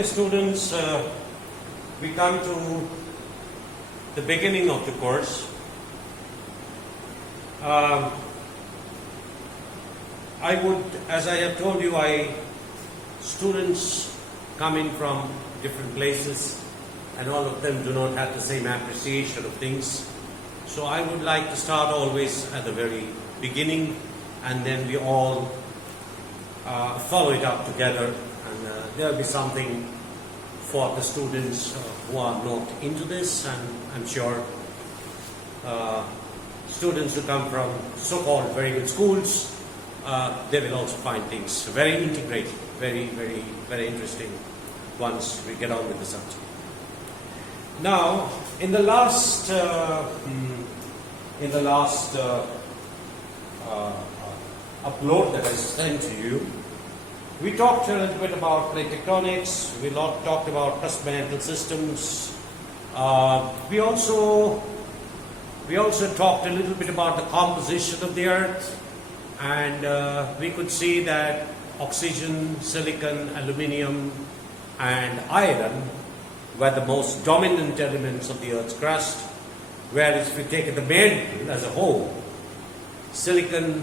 Okay, students, we come to the beginning of the course. I would, as I have told you, students coming from different places, and all of them do not have the same appreciation of things. So I would like to start always at the very beginning, and then we all follow it up together, and there will be something for the students who are not into this, and I'm sure students who come from so-called very good schools, they will also find things very integrated, very interesting once we get on with the subject. Now, in the last upload that I sent to you, we talked a little bit about plate tectonics. We talked about crust-mantle systems. We also talked a little bit about the composition of the Earth, and we could see that oxygen, silicon, aluminium, and iron were the most dominant elements of the Earth's crust, whereas if we take the mantle as a whole, silicon,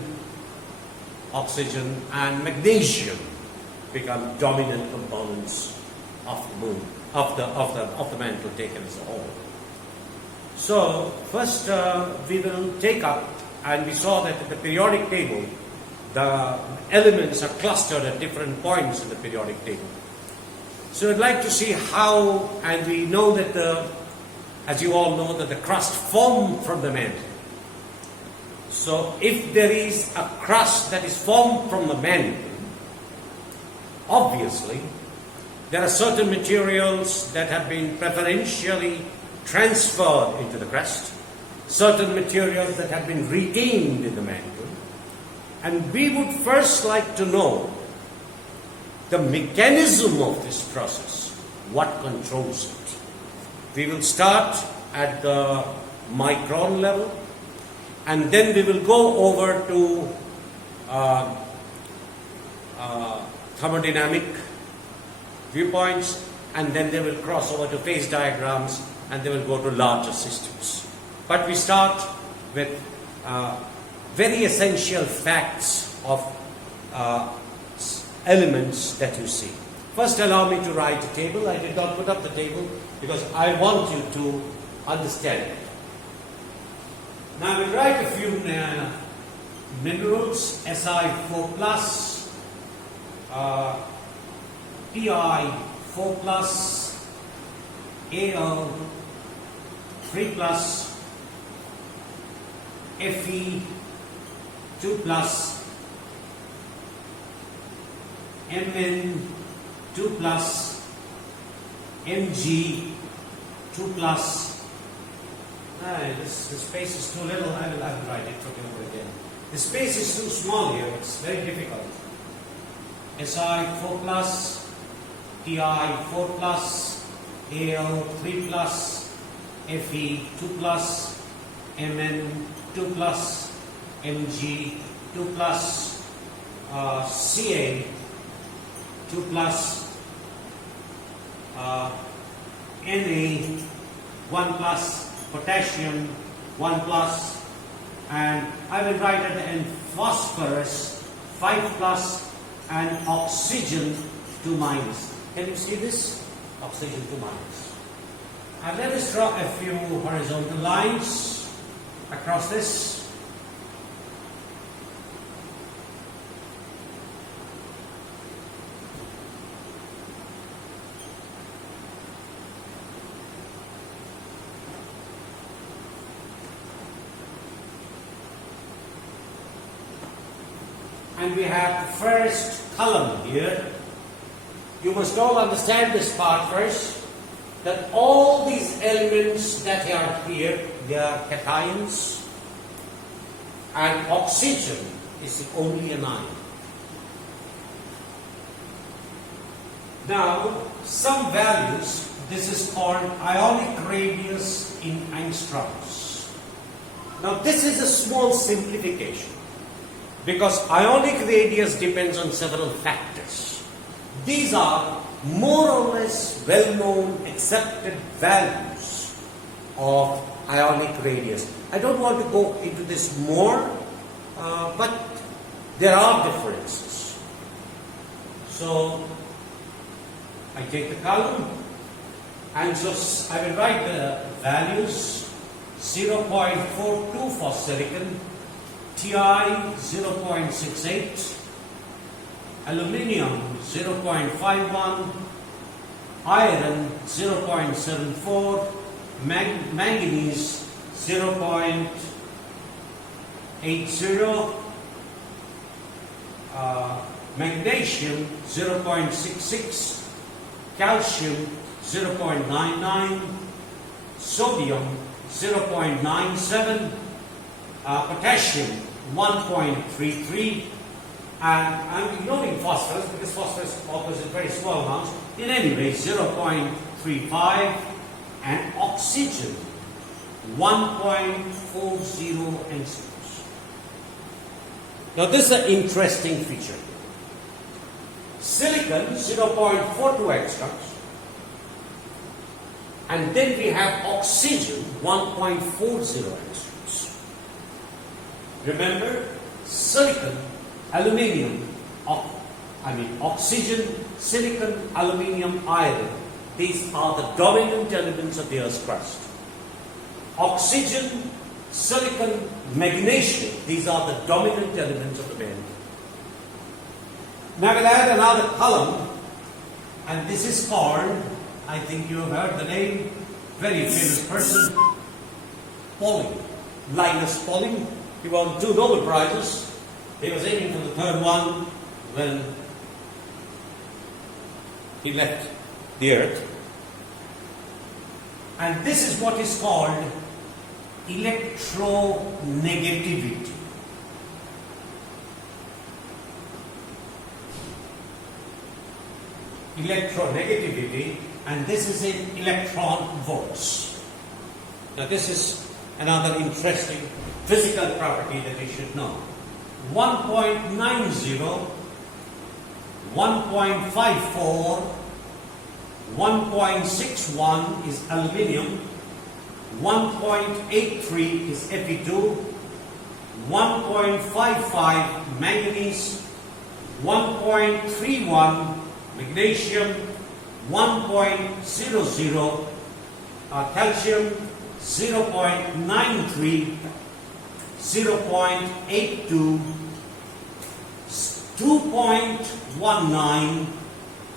oxygen, and magnesium become dominant components of the moon, of the mantle taken as a whole. So first we will take up, and we saw that in the periodic table, the elements are clustered at different points in the periodic table. So I'd like to see how, and we know that as you all know, that the crust formed from the mantle. So if there is a crust that is formed from the mantle, obviously there are certain materials that have been preferentially transferred into the crust, certain materials that have been retained in the mantle, and we would first like to know the mechanism of this process, what controls it. We will start at the micron level, and then we will go over to thermodynamic viewpoints, and then they will cross over to phase diagrams, and they will go to larger systems. But we start with very essential facts of elements that you see. First, allow me to write a table. I did not put up the table because I want you to understand it. Now, we'll write a few minerals: Si4+, Ti4+, Al3+, Fe2+, Mn2+, Mg2+. This space is too little. I will write it over again. The space is too small here. It's very difficult. Si4+, Ti4+, Al3+, Fe2+, Mn2+, Mg2+, Ca2+, Na1+, potassium 1+, and I will write at the end phosphorus 5+, and oxygen 2-. Can you see this? Oxygen 2-. And let us draw a few horizontal lines across this. And we have the first column here. You must all understand this part first, that all these elements that are here, they are cations, and oxygen is only an ion. Now, some values, this is called ionic radius in angstroms. Now, this is a small simplification, because ionic radius depends on several factors. These are more or less well-known, accepted values of ionic radius. I don't want to go into this more, but there are differences. So I take the column, and so I will write the values: 0.42 for silicon, Ti 0.68, aluminium 0.51, iron 0.74, manganese 0.80, magnesium 0.66, calcium 0.99, sodium 0.97, potassium 1.33, and I'm ignoring phosphorus because phosphorus occurs in very small amounts. In any way, 0.35, and oxygen 1.40 angstroms. Now this is an interesting feature. Silicon 0.42 angstroms, and then we have oxygen 1.40 angstroms. Remember, silicon, aluminium, oxygen, silicon, aluminium, iron, these are the dominant elements of the Earth's crust. Oxygen, silicon, magnesium, these are the dominant elements of the band. Now we'll add another column, and this is called, I think you have heard the name, very famous person, Pauling, Linus Pauling. He won 2 Nobel Prizes. He was aiming for the 3rd one when he left the Earth. And this is what is called electronegativity. Electronegativity, and this is in electron volts. Now this is another interesting physical property that you should know. 1.90, 1.54, 1.61 is aluminium, 1.83 is Fe2, 1.55 manganese, 1.31 magnesium, 1.00 calcium, 0.93, 0.82, 2.19,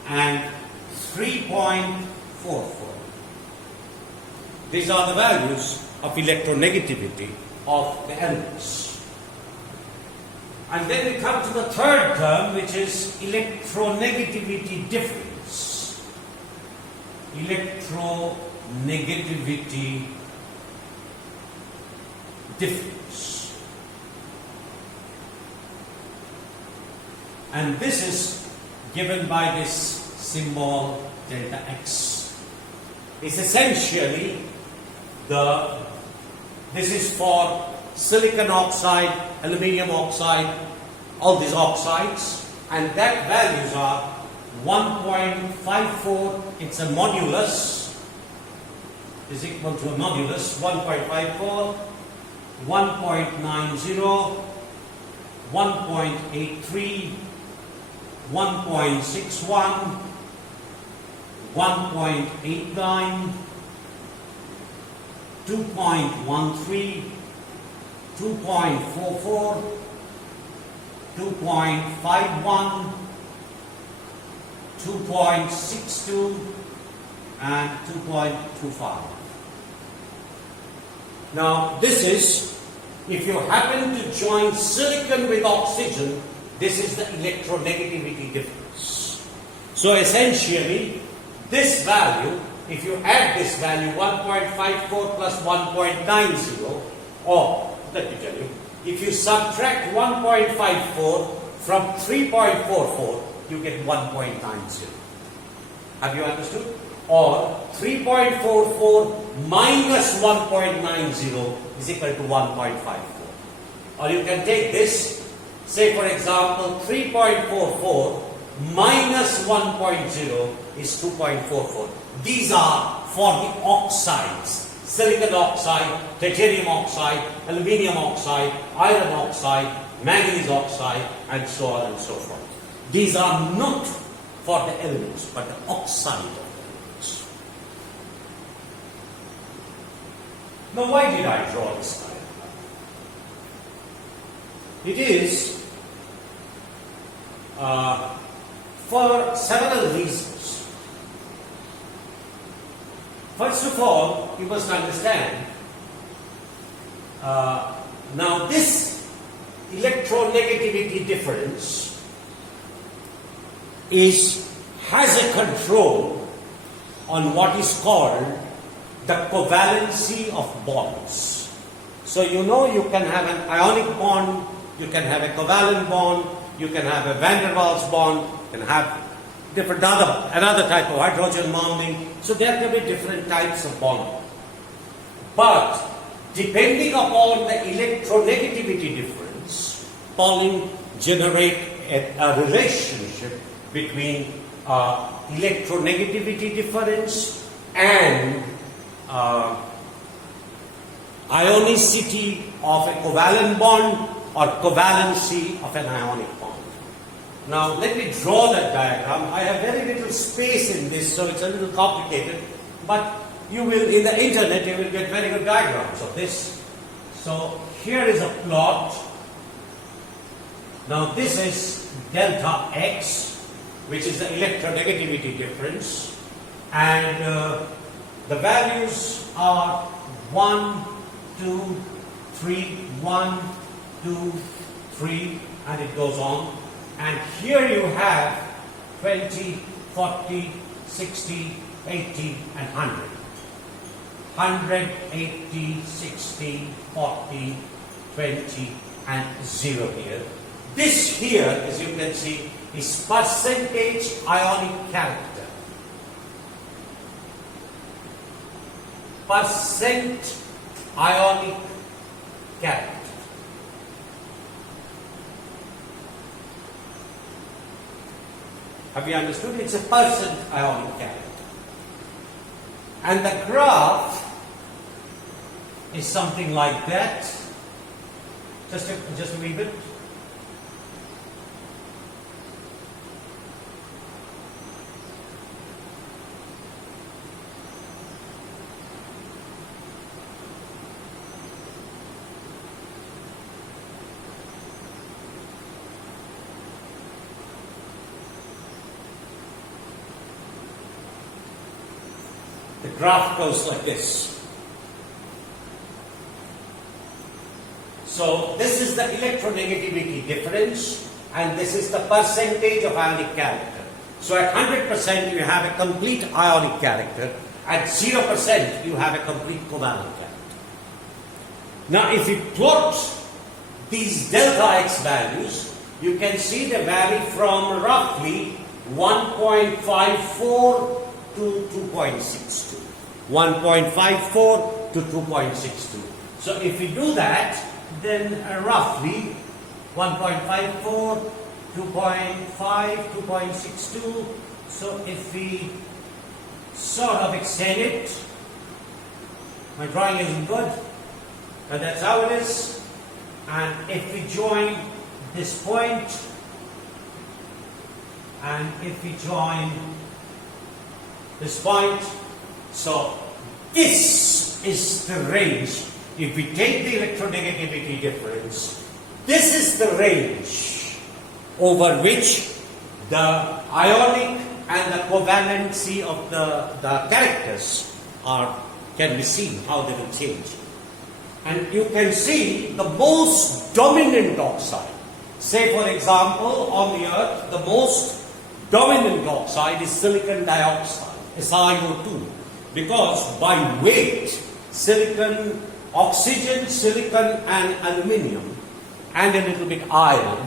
and 3.44. These are the values of electronegativity of the elements. And then we come to the 3rd term, which is electronegativity difference. Electronegativity difference. And this is given by this symbol delta X. It's essentially this is for silicon oxide, aluminium oxide, all these oxides, and that values are 1.54, it's a modulus, is equal to a modulus, 1.54, 1.90, 1.83, 1.61, 1.89, 2.13, 2.44, 2.51, 2.62, and 2.25. Now this is, if you happen to join silicon with oxygen, this is the electronegativity difference. So essentially, this value, if you add this value 1.54 plus 1.90, or let me tell you, if you subtract 1.54 from 3.44, you get 1.90. Have you understood? Or 3.44 minus 1.90 is equal to 1.54. Or you can take this, say for example 3.44 minus 1.0 is 2.44. These are for the oxides. Silicon oxide, titanium oxide, aluminium oxide, iron oxide, manganese oxide, and so on and so forth. These are not for the elements, but the oxide of the elements. Now, why did I draw this diagram? It is for several reasons. First of all, you must understand, now this electronegativity difference has a control on what is called the covalency of bonds. So you know you can have an ionic bond, you can have a covalent bond, you can have a van der Waals bond, you can have another type of hydrogen bonding. So there can be different types of bonding. But depending upon the electronegativity difference, Pauling generate a relationship between electronegativity difference and ionicity of a covalent bond or covalency of an ionic bond. Now let me draw that diagram. I have very little space in this, so it's a little complicated, but you will, in the internet, you will get very good diagrams of this. So here is a plot. Now this is delta X, which is the electronegativity difference, and the values are 1, 2, 3, 1, 2, 3, and it goes on. And here you have 20, 40, 60, 80, and 100. 100, 80, 60, 40, 20, and 0 here. This here, as you can see, is percentage ionic character. Percent ionic character. Have you understood? It's a percent ionic character. And the graph is something like that. Just a wee bit. The graph goes like this. So this is the electronegativity difference, and this is the percentage of ionic character. So at 100% you have a complete ionic character. At 0% you have a complete covalent character. Now if you plot these delta X values, you can see they vary from roughly 1.54 to 2.62. 1.54 to 2.62. So if we do that, then roughly 1.54, 2.5, 2.62. So if we sort of extend it, my drawing isn't good, but that's how it is. And if we join this point, and if we join this point, so this is the range. If we take the electronegativity difference, this is the range over which the ionic and the covalency of the characters can be seen, how they will change. And you can see the most dominant oxide. Say for example, on the earth, the most dominant oxide is silicon dioxide, SiO2, because by weight, silicon, oxygen, silicon and aluminium and a little bit iron,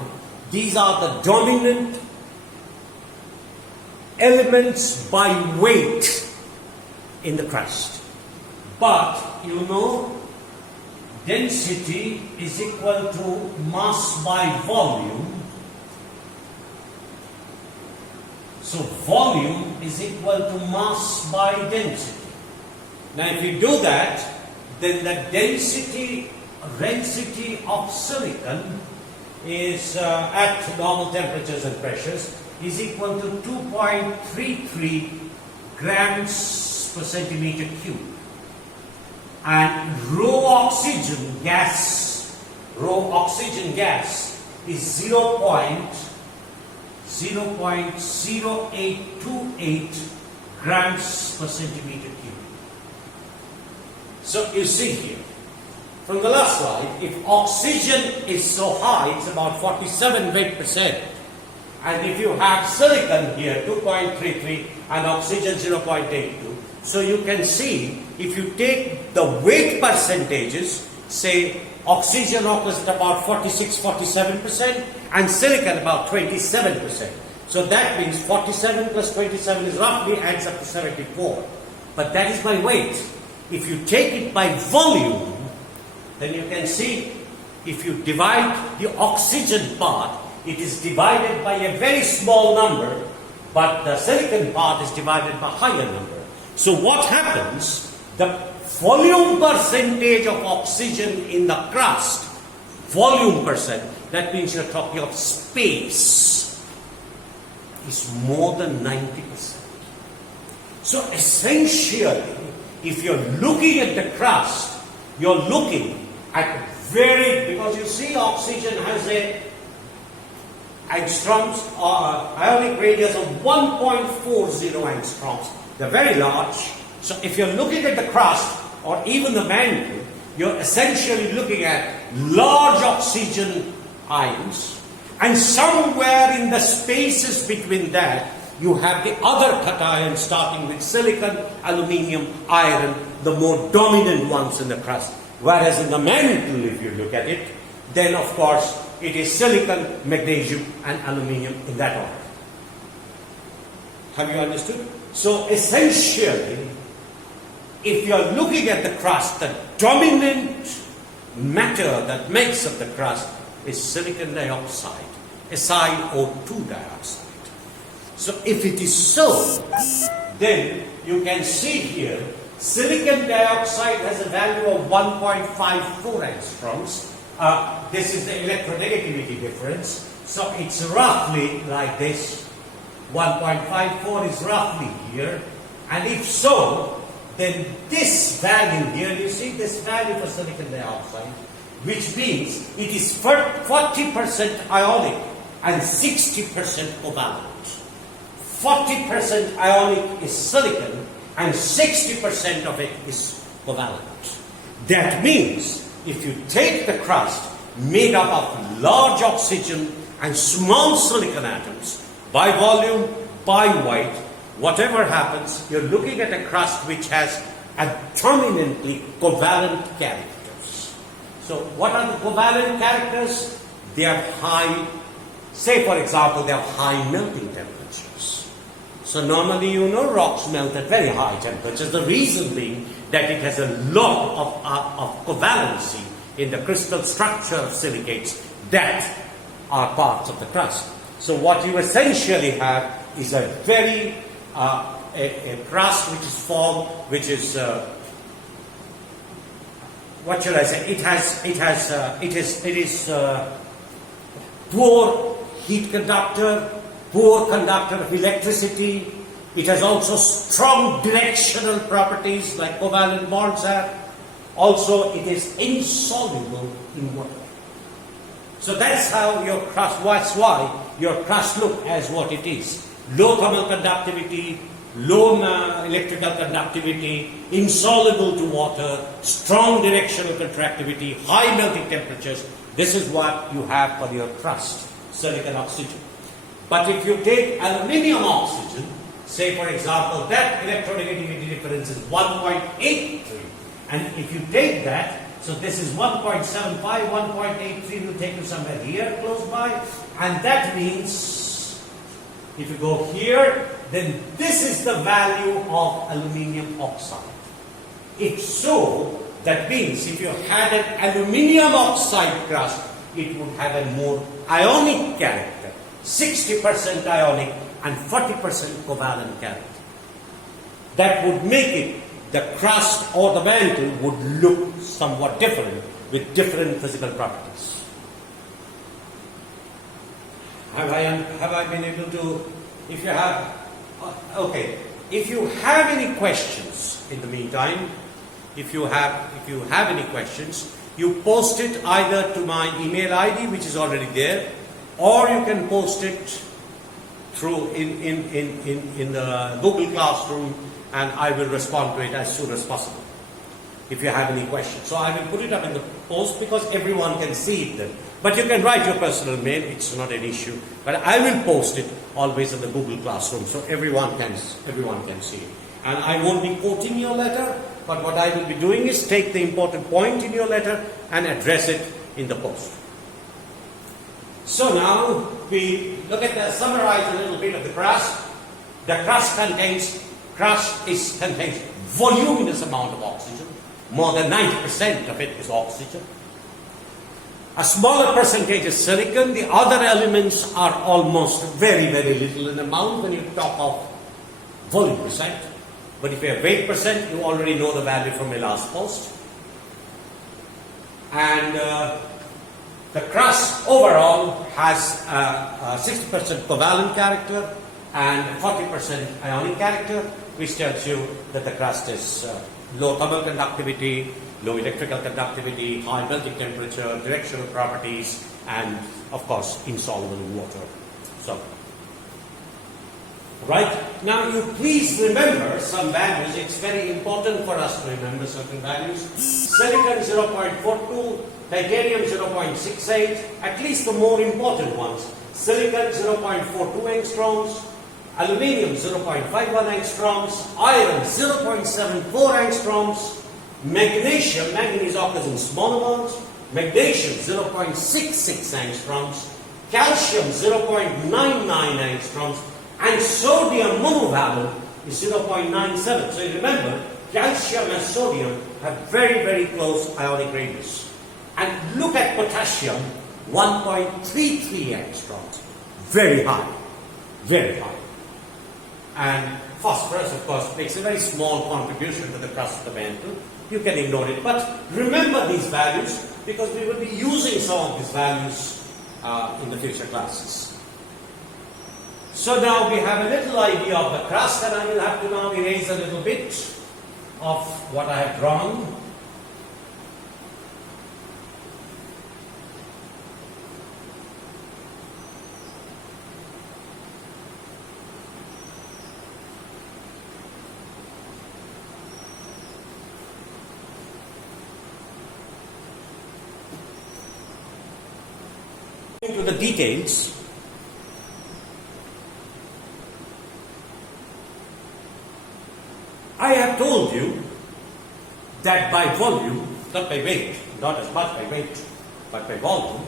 these are the dominant elements by weight in the crust. But you know, density is equal to mass by volume, So volume is equal to mass by density. Now if you do that, then the density of silicon is at normal temperatures and pressures is equal to 2.33 grams per centimeter cube. And rho oxygen gas is 0.0828 grams per centimeter cube. So you see here, from the last slide, if oxygen is so high, it's about 47%, and if you have silicon here, 2.33, and oxygen 0.82, so you can see, if you take the weight percentages, say oxygen occurs at about 47%, and silicon about 27%. So that means 47 plus 27 is roughly adds up to 74. But that is by weight. If you take it by volume, then you can see, if you divide the oxygen part, it is divided by a very small number, but the silicon part is divided by a higher number. So what happens? The volume percentage of oxygen in the crust, volume percent, that means you're talking of space, is more than 90%. So essentially, if you're looking at the crust, you're looking at because you see oxygen has a angstroms or ionic radius of 1.40 angstroms. They're very large. So if you're looking at the crust or even the mantle, you're essentially looking at large oxygen ions, and somewhere in the spaces between that, you have the other cations starting with silicon, aluminium, iron, the more dominant ones in the crust. Whereas in the mantle, if you look at it, then of course it is silicon, magnesium, and aluminium in that order. Have you understood? So essentially, if you are looking at the crust, the dominant matter that makes up the crust is silicon dioxide, SiO2 dioxide. So if it is so, then you can see here, silicon dioxide has a value of 1.54 angstroms. This is the electronegativity difference. So it's roughly like this. 1.54 is roughly here. And if so, then this value here, you see this value for silicon dioxide, which means it is 40% ionic and 60% covalent. 40% ionic is silicon and 60% of it is covalent. That means if you take the crust made up of large oxygen and small silicon atoms, by volume, by weight, whatever happens, you're looking at a crust which has a dominantly covalent characters. So what are the covalent characters? They are high, say for example, they have high melting temperatures. So normally you know rocks melt at very high temperatures. The reason being that it has a lot of covalency in the crystal structure of silicates that are parts of the crust. So what you essentially have is a very a crust which is formed, which is what shall I say? It is poor heat conductor, poor conductor of electricity. It has also strong directional properties like covalent bonds have. Also, it is insoluble in water. So that's how your crust, that's why your crust look as what it is. Low thermal conductivity, low electrical conductivity, insoluble to water, strong directional contractivity, high melting temperatures. This is what you have for your crust, silicon oxygen. But if you take aluminium oxygen, say for example, that electronegativity difference is 1.83. And if you take that, so this is 1.75, 1.83 will take you somewhere here close by. And that means, if you go here, then this is the value of aluminium oxide. If so, that means if you had an aluminium oxide crust, it would have a more ionic character, 60% ionic and 40% covalent character. That would make it, the crust or the mantle would look somewhat different with different physical properties. Have I been able to, if you have, okay, if you have any questions in the meantime, if you have any questions, you post it either to my email ID, which is already there, or you can post it through in the Google Classroom, and I will respond to it as soon as possible if you have any questions. So I will put it up in the post because everyone can see it then. But you can write your personal mail, it's not an issue. But I will post it always in the Google Classroom so everyone can see it. And I won't be quoting your letter, but what I will be doing is take the important point in your letter and address it in the post. So now we look at summarize a little bit of the crust. The crust contains voluminous amount of oxygen. More than 90% of it is oxygen. A smaller percentage is silicon. The other elements are almost very, very little in amount when you talk of volume percent. But if you have weight percent, you already know the value from my last post. And the crust overall has 60% covalent character and 40% ionic character, which tells you that the crust is low thermal conductivity, low electrical conductivity, high melting temperature, directional properties, and of course insoluble in water. So, right, now you please remember some values. It's very important for us to remember certain values. Silicon 0.42, titanium 0.68, at least the more important ones. Silicon 0.42 angstroms, aluminium 0.51 angstroms, iron 0.74 angstroms, magnesium, manganese occurs in small amounts, magnesium 0.66 angstroms, calcium 0.99 angstroms, and sodium monovalent is 0.97. So you remember, calcium and sodium have very, very close ionic radius. And look at potassium, 1.33 angstroms. Very high. Very high. And phosphorus, of course, makes a very small contribution to the crust of the mantle. You can ignore it. But remember these values because we will be using some of these values in the future classes. So now we have a little idea of the crust, and I will have to now erase a little bit of what I have drawn. Into the details, I have told you that by volume, not by weight, not as much by weight, but by volume,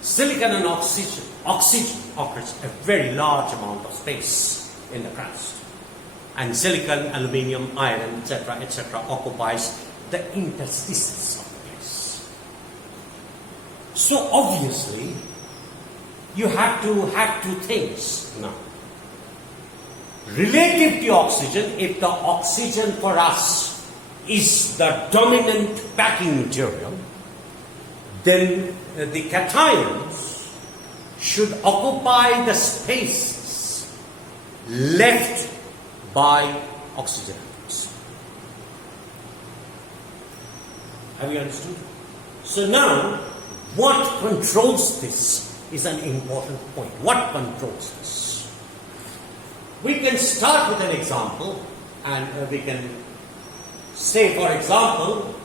silicon and oxygen occurs a very large amount of space in the crust. And silicon, aluminium, iron, etc., occupies the interstices of the place. So obviously, you have to have two things now. Relative to oxygen, if the oxygen for us is the dominant packing material, then the cations should occupy the spaces left by oxygen atoms. Have you understood? So now, what controls this is an important point. What controls this? We can start with an example, and we can say, for example,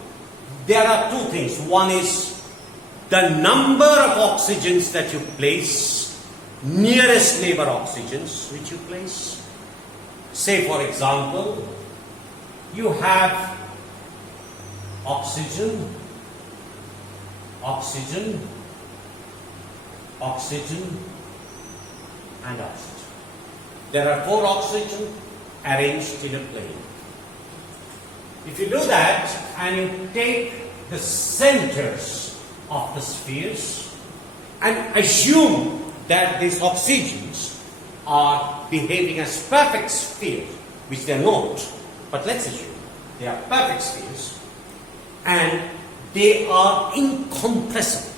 there are two things. One is the number of oxygens that you place, nearest neighbor oxygens which you place. Say, for example, you have oxygen, oxygen, oxygen, and oxygen. There are 4 oxygen arranged in a plane. If you do that and you take the centers of the spheres and assume that these oxygens are behaving as perfect spheres, which they are not, but let's assume they are perfect spheres, and they are incompressible.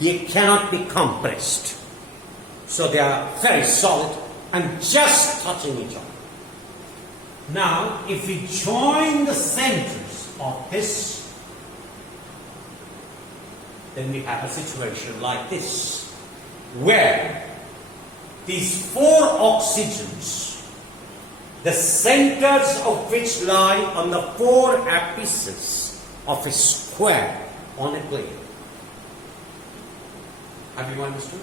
They cannot be compressed. So they are very solid and just touching each other. Now, if we join the centers of this, then we have a situation like this, where these four oxygens, the centers of which lie on the four apices of a square on a plane. Have you understood?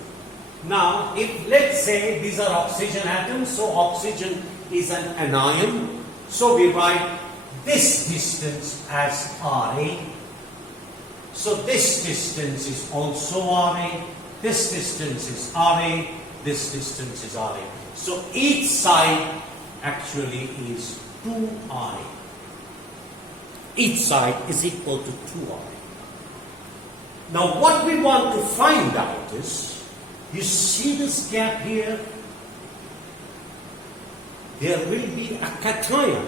Now, if let's say these are oxygen atoms, so oxygen is an anion, so we write this distance as Ra. So this distance is also Ra, this distance is Ra, this distance is Ra. So each side actually is 2Ra. Each side is equal to 2Ra. Now what we want to find out is, you see this gap here? There will be a cation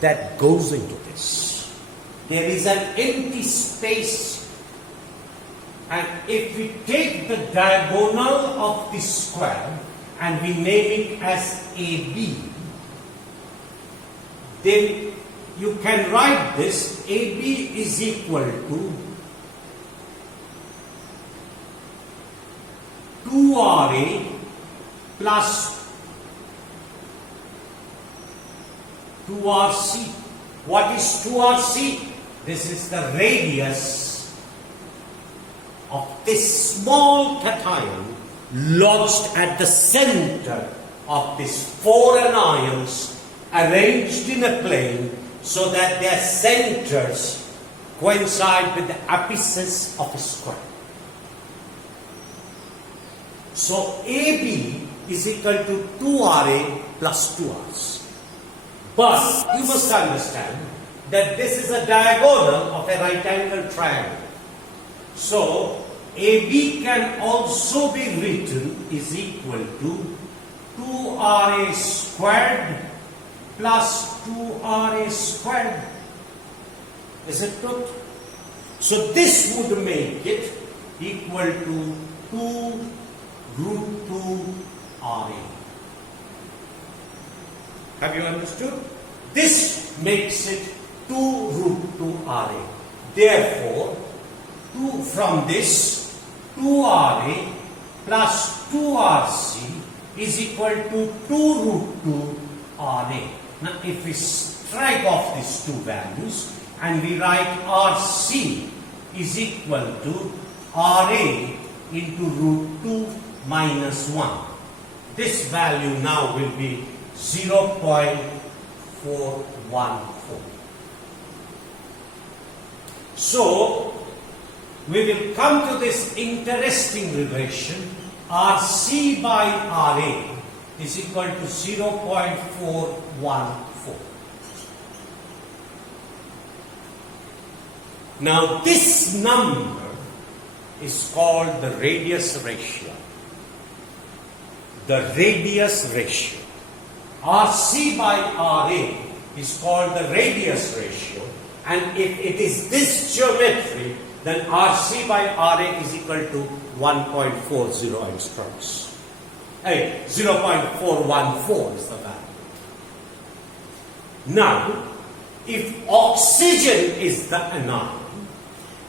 that goes into this. There is an empty space, and if we take the diagonal of this square and we name it as AB, then you can write this AB is equal to 2Ra plus 2Rc. What is 2Rc? This is the radius of this small cation lodged at the center of these four anions arranged in a plane so that their centers coincide with the apices of a square. So AB is equal to 2Ra plus 2Rs. But you must understand that this is a diagonal of a right angle triangle. So AB can also be written is equal to 2Ra squared plus 2Ra squared. Is it good? So this would make it equal to 2 root 2 Ra. Have you understood? This makes it 2 root 2 Ra. Therefore, from this, 2Ra plus 2Rc is equal to 2 root 2 Ra. Now, if we strike off these two values and we write Rc is equal to Ra into root 2 minus 1. This value now will be 0.414. So, we will come to this interesting relation. Rc by Ra is equal to 0.414. Now, this number is called the radius ratio. The radius ratio. Rc by Ra is called the radius ratio, and if it is this geometry, then Rc by Ra is equal to 1.40 angstroms. 0.414 is the value. Now, if oxygen is the anion,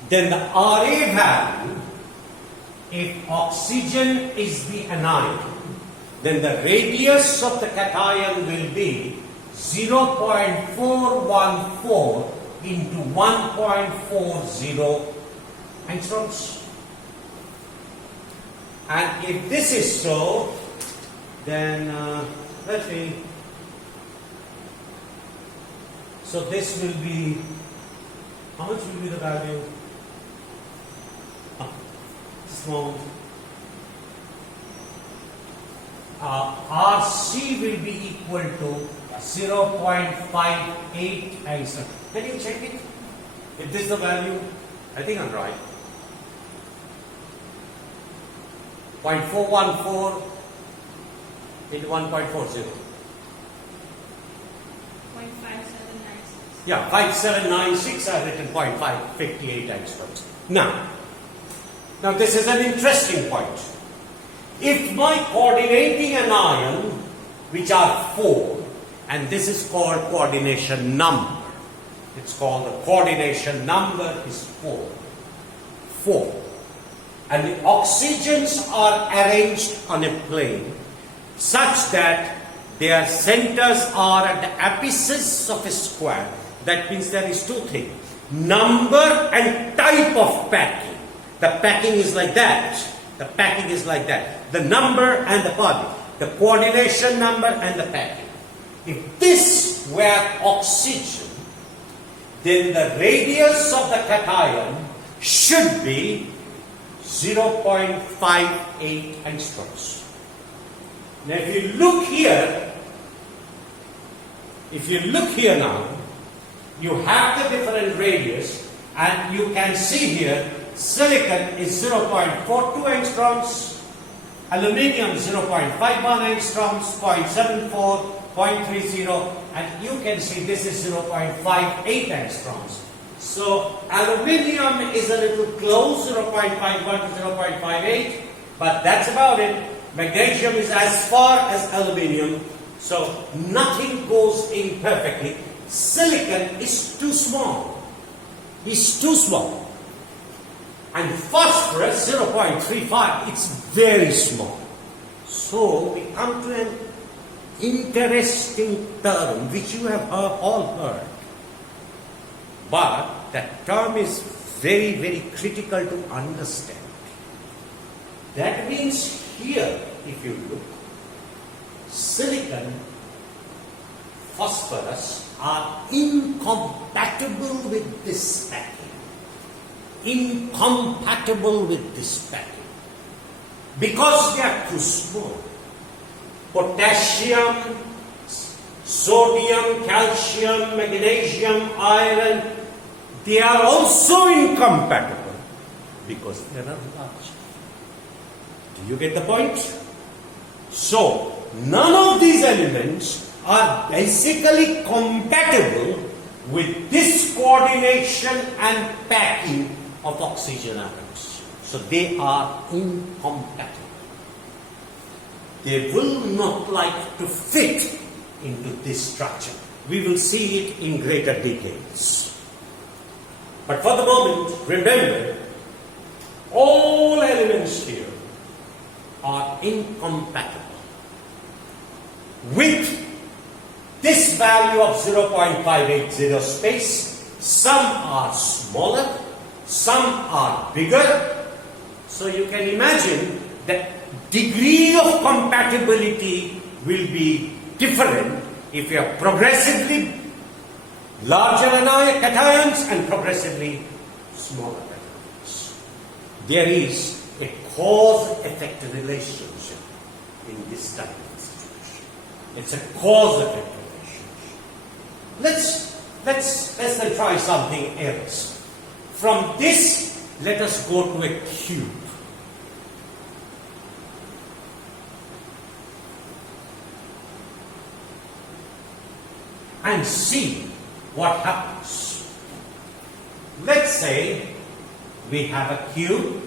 then the Ra value, if oxygen is the anion, then the radius of the cation will be 0.414 into 1.40 angstroms. And if this is so, then let me. So this will be, how much will be the value? Just a moment. Rc will be equal to 0.58 angstrom. Can you check it? If this is the value, I think I'm right. 0.414 into 1.40. 0.5796. Yeah, 5796, I've written 0.558 angstroms. Now this is an interesting point. If my coordinating an ion, which are 4, and this is called coordination number. It's called the coordination number is 4. 4. And the oxygens are arranged on a plane such that their centers are at the apices of a square. That means there is two things. Number and type of packing. The packing is like that. The packing is like that. The number and the body. The coordination number and the packing. If this were oxygen, then the radius of the cation should be 0.58 angstroms. Now if you look here now, you have the different radius, and you can see here silicon is 0.42 angstroms, aluminium 0.51 angstroms, 0.74, 0.30, and you can see this is 0.58 angstroms. So aluminium is a little close, 0.51 to 0.58, but that's about it. Magnesium is as far as aluminium, so nothing goes in perfectly. Silicon is too small. It's too small. And phosphorus, 0.35, it's very small. So we come to an interesting term which you have all heard. But that term is very, very critical to understand. That means here, if you look, silicon, phosphorus are incompatible with this packing. Incompatible with this packing. Because they are too small. Potassium, sodium, calcium, magnesium, iron, they are also incompatible because they are large. Do you get the point? So, none of these elements are basically compatible with this coordination and packing of oxygen atoms. So, they are incompatible. They will not like to fit into this structure. We will see it in greater details. But for the moment, remember, all elements here are incompatible with this value of 0.580 space. Some are smaller, some are bigger. So you can imagine that degree of compatibility will be different if you have progressively larger cations and progressively smaller cations. There is a cause-effect relationship in this type of situation. It's a cause-effect relationship. Let's then try something else. From this, let us go to a cube. And see what happens. Let's say we have a cube.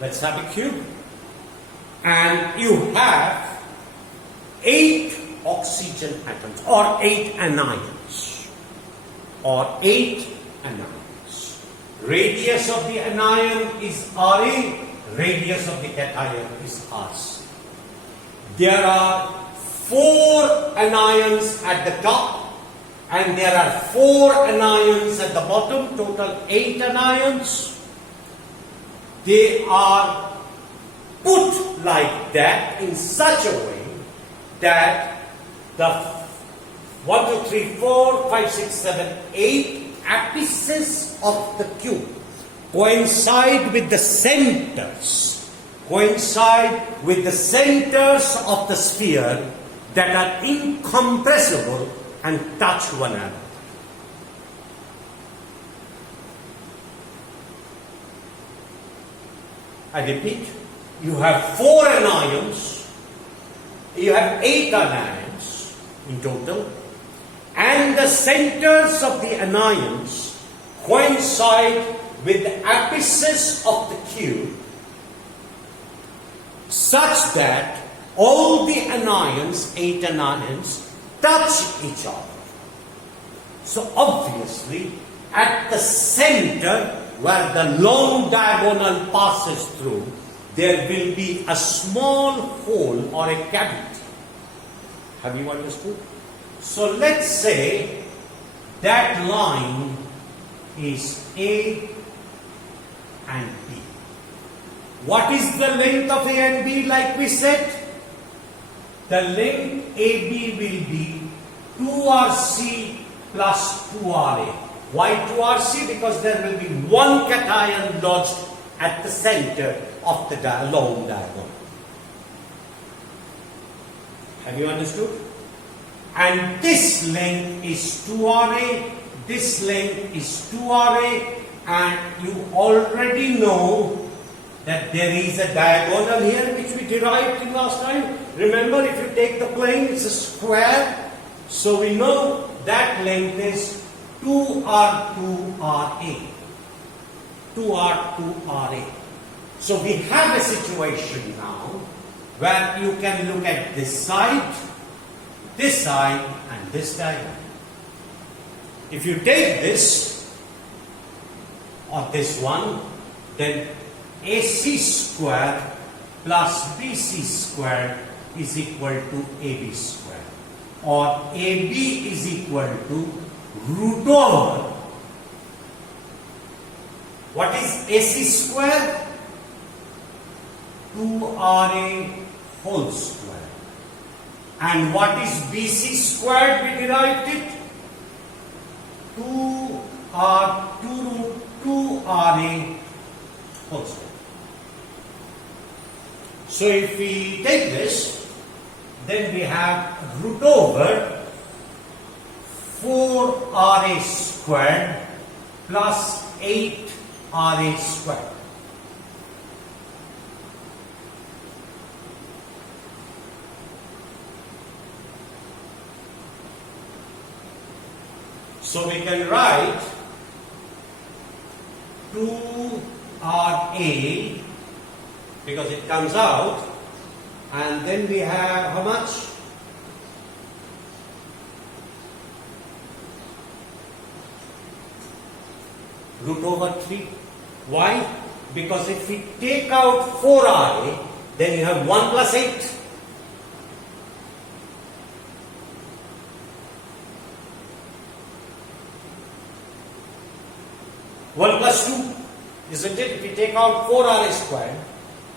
Let's have a cube. And you have 8 oxygen atoms or 8 anions. Or 8 anions. Radius of the anion is Re, radius of the cation is Rc. There are 4 anions at the top and there are 4 anions at the bottom, total 8 anions. They are put like that in such a way that the 1, 2, 3, 4, 5, 6, 7, 8 apices of the cube coincide with the centers coincide with the centers of the sphere that are incompressible and touch one another. I repeat, you have 4 anions, you have 8 anions in total, and the centers of the anions coincide with the apices of the cube such that all the anions, 8 anions, touch each other. So obviously, at the center where the long diagonal passes through, there will be a small hole or a cavity. Have you understood? So let's say that line is A and B. What is the length of A and B, like we said? The length AB will be 2RC plus 2RA. Why 2RC? Because there will be one cation lodged at the center of the long diagonal. Have you understood? And this length is 2RA, this length is 2RA, and you already know that there is a diagonal here which we derived in last time. Remember, if you take the plane, it's a square. So we know that length is 2R2RA. 2R2RA. So we have a situation now where you can look at this side, and this diagonal. If you take this or this one, then AC square plus BC square is equal to AB square, or AB is equal to root over. What is AC square? 2RA whole square. And what is BC squared? We derived it. 2RA whole square. So if we take this, then we have root over 4RA squared plus 8RA squared. So we can write 2RA, because it comes out, and then we have how much? Root over 3. Why? Because if we take out 4RA, then you have 1 plus 8. One plus 2, isn't it? If you take out 4RA squared,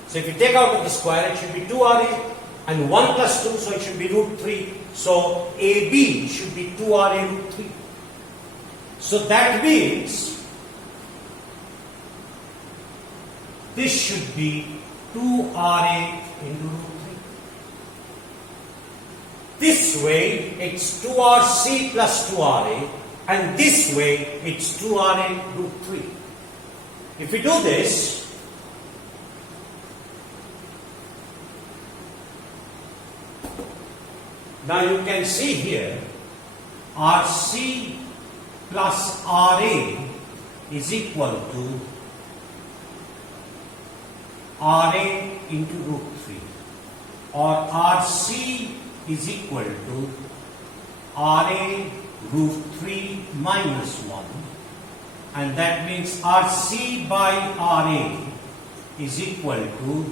so if you take out of the square, it should be 2RA, and 1 plus 2, so it should be root 3. So AB should be 2RA root 3. So that means this should be 2RA into root 3. This way, it's 2RC plus 2RA, and this way, it's 2RA root 3. If we do this, now you can see here, RC plus RA is equal to RA into root 3, or RC is equal to RA root 3 minus 1, and that means RC by RA is equal to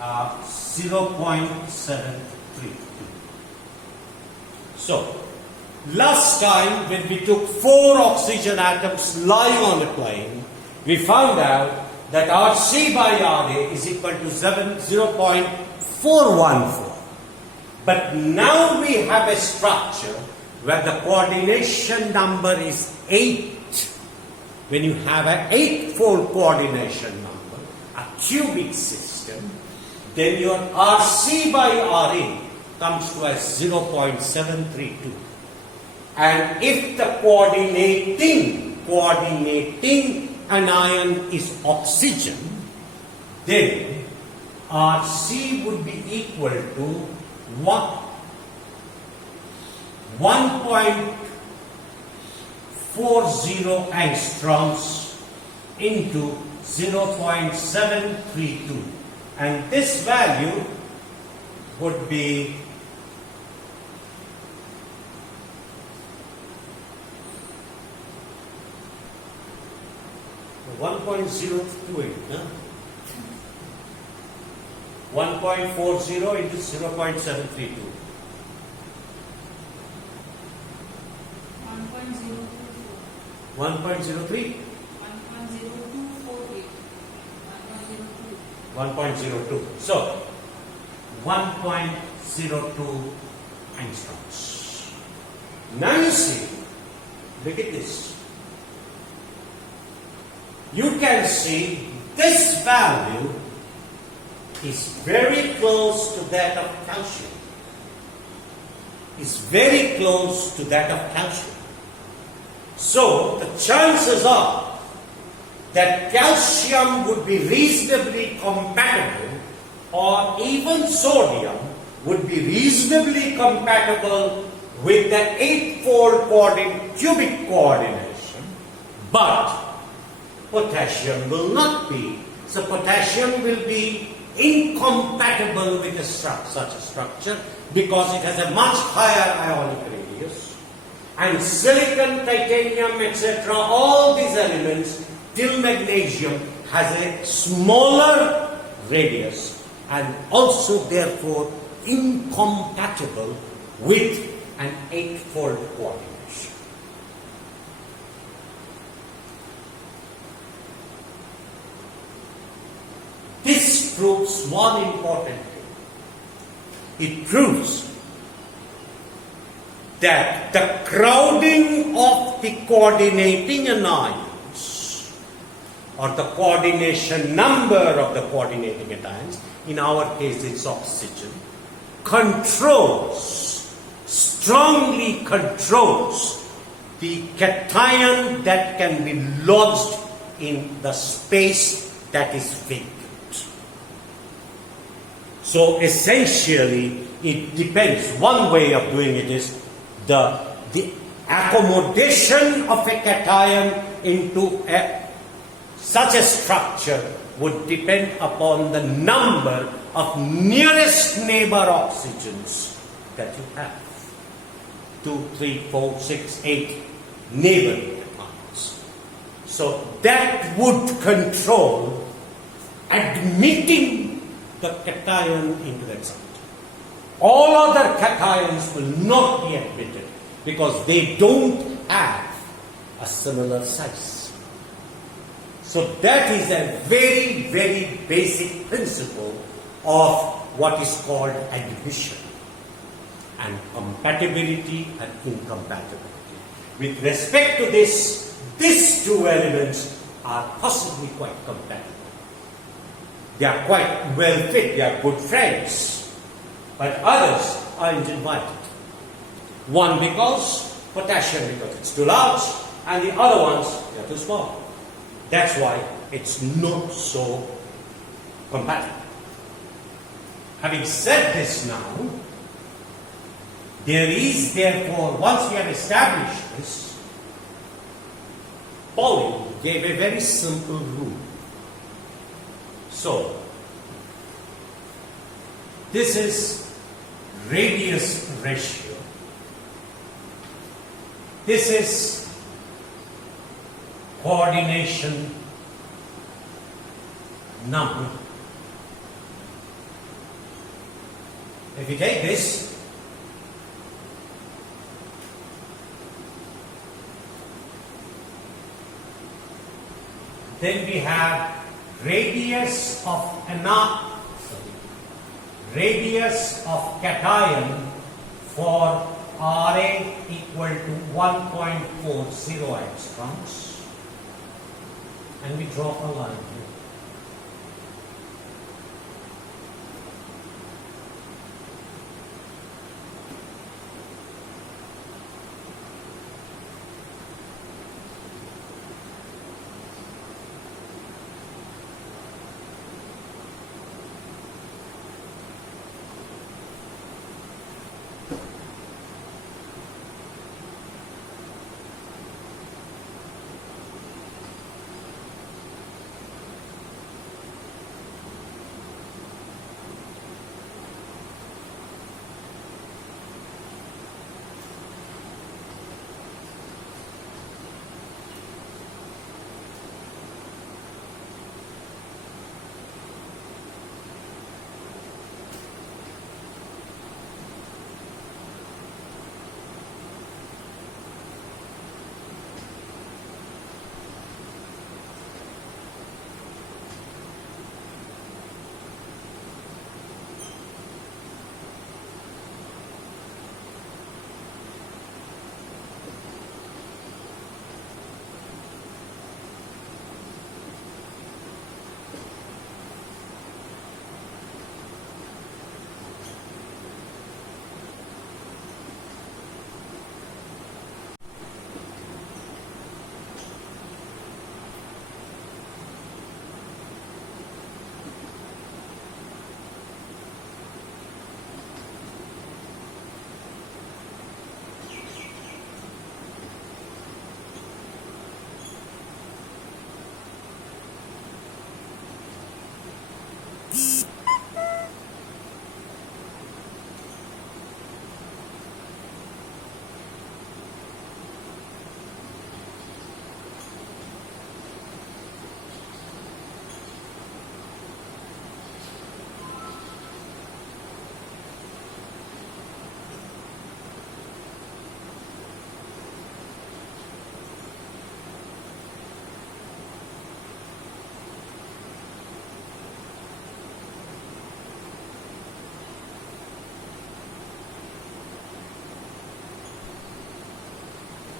0.732. So, last time when we took 4 oxygen atoms lying on a plane, we found out that RC by RA is equal to 0.414. But now we have a structure where the coordination number is 8. When you have an 8-fold coordination number, a cubic system, system, then your RC by RA comes to as 0.732. And if the coordinating anion is oxygen, then RC would be equal to 1.40 angstroms into 0.732, and this value would be 1.028, 1.40 into 0.732. 1.03? 1.02. So, 1.02 angstroms. Now you see, look at this. You can see this value is very close to that of calcium. Is very close to that of calcium. So, the chances are that calcium would be reasonably compatible, or even sodium would be reasonably compatible with the 8-fold cubic coordination, but potassium will not be. So potassium will be incompatible with such a structure because it has a much higher ionic radius. And silicon, titanium, etc., all these elements till magnesium has a smaller radius and also therefore incompatible with an 8-fold coordination. This proves one important thing. It proves that the crowding of the coordinating anions, or the coordination number of the coordinating anions, in our case it's oxygen, strongly controls the cation that can be lodged in the space that is vacant. So essentially, it depends. One way of doing it is the accommodation of a cation into such a structure would depend upon the number of nearest neighbor oxygens that you have. 2, 3, 4, 6, 8 neighboring atoms. So that would control admitting the cation into that site. All other cations will not be admitted because they don't have a similar size. So that is a very, very basic principle of what is called admission and compatibility and incompatibility. With respect to this, these two elements are possibly quite compatible. They are quite well fit, they are good friends, but others aren't invited. One because potassium because it's too large, and the other ones they're too small. That's why it's not so compatible. Having said this now, there is therefore, once we have established this, Pauli gave a very simple rule. So, this is radius ratio. This is coordination number. If you take this, then we have radius of cation for Ra equal to 1.40 angstroms, and we drop a line here.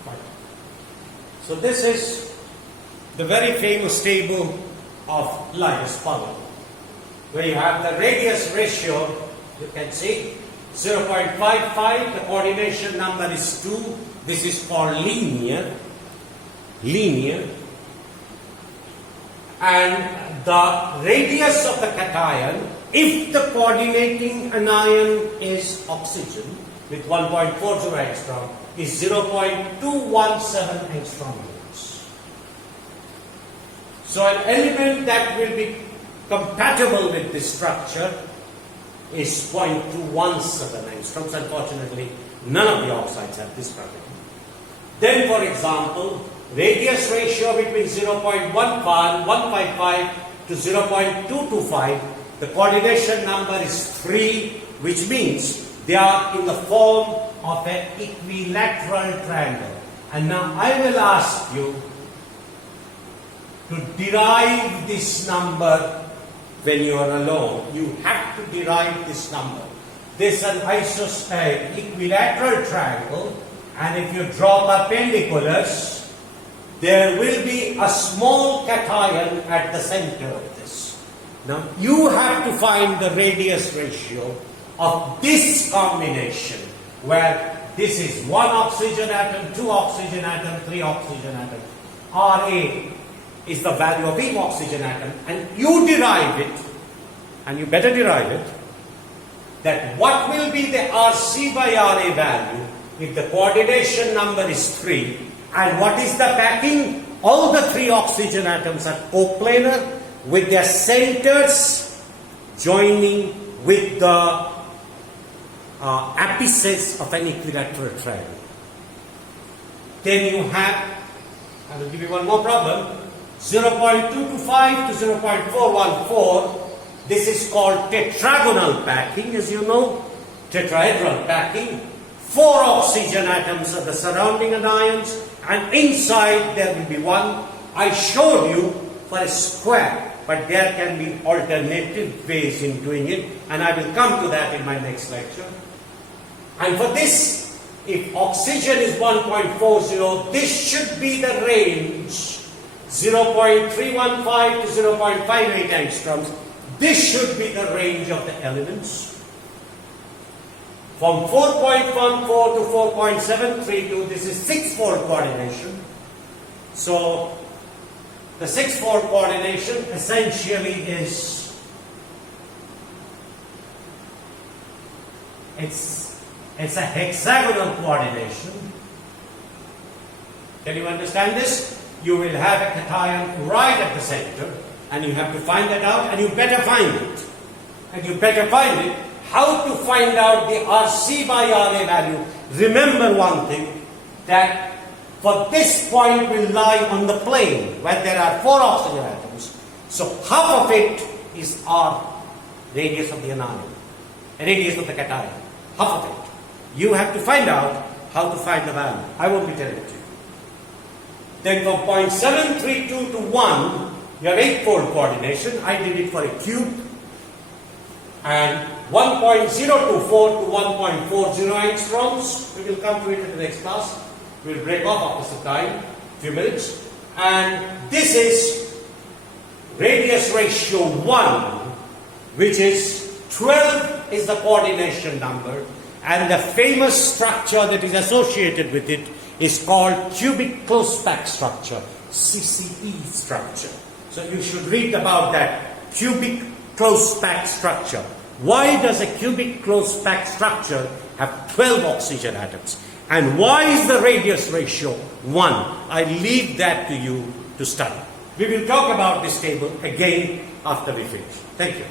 Fine. So this is the very famous table of Linus Pauling, where you have the radius ratio, you can see 0.55, the coordination number is 2, this is called linear, and the radius of the cation, if the coordinating anion is oxygen with 1.40 angstrom, is 0.217 angstrom units. So an element that will be compatible with this structure is 0.217 angstroms. Unfortunately, none of the oxides have this property. Then, for example, radius ratio between 0.155 to 0.225, the coordination number is 3, which means they are in the form of an equilateral triangle. And now I will ask you to derive this number when you are alone. You have to derive this number. This is an equilateral triangle, and if you draw perpendiculars, there will be a small cation at the center of this. Now, you have to find the radius ratio of this combination, where this is 1 oxygen atom, 2 oxygen atom, 3 oxygen atom. Ra is the value of each oxygen atom, and you derive it, and you better derive it, that what will be the Rc by Ra value if the coordination number is 3, and what is the packing? All the 3 oxygen atoms are coplanar with their centers joining with the apices of an equilateral triangle. Then you have, I will give you one more problem, 0.225 to 0.414. This is called tetragonal packing, as you know, tetrahedral packing. 4 oxygen atoms are the surrounding anions, and inside there will be 1. I showed you for a square, but there can be alternative ways in doing it, and I will come to that in my next lecture. And for this, if oxygen is 1.40, this should be the range 0.315 to 0.58 angstroms. This should be the range of the elements. From 4.14 to 4.732, this is 6-fold coordination. So, the 6-fold coordination essentially is, it's a hexagonal coordination. Can you understand this? You will have a cation right at the center, and you have to find that out, and you better find it. And you better find it. How to find out the Rc by Ra value? Remember one thing, that for this point will lie on the plane where there are 4 oxygen atoms. So half of it is R, radius of the anion, radius of the cation, half of it. You have to find out how to find the value. I won't be telling it to you. Then from 0.732 to 1, you have 8-fold coordination. I did it for a cube. And 1.024 to 1.40 angstroms. We will come to it in the next class. We will break off after some time, few minutes. And this is radius ratio 1, which is 12 is the coordination number. And the famous structure that is associated with it is called cubic close-packed structure, CCE structure. So you should read about that cubic close-packed structure. Why does a cubic close-packed structure have 12 oxygen atoms? And why is the radius ratio 1? I leave that to you to study. We will talk about this table again after we finish. Thank you.